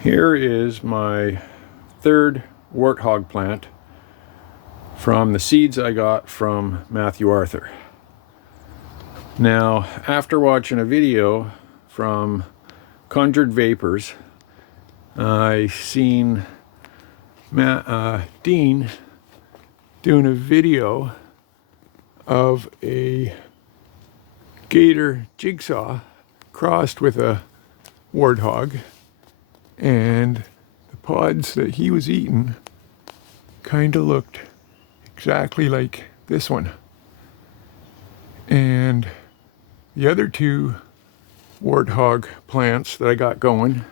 Here is my third warthog plant from the seeds I got from Matthew Arthur. Now, after watching a video from Conjured Vapors, I seen Dean doing a video of a gator jigsaw crossed with a warthog, and the pods that he was eating kind of looked exactly like this one. And the other two warthog plants that I got going,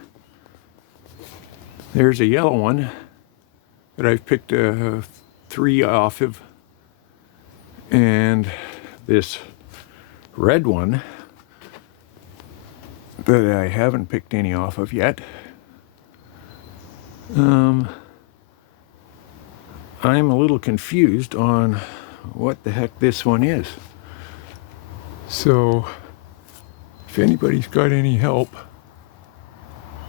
there's a yellow one that I've picked 3 off of, and this red one that I haven't picked any off of yet. I'm a little confused on what the heck this one is. So if anybody's got any help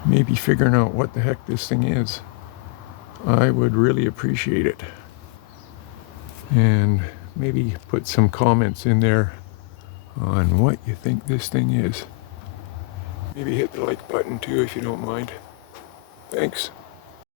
maybe figuring out what the heck this thing is, I would really appreciate it. And maybe put some comments in there on what you think this thing is. Maybe hit the like button too if you don't mind. Thanks.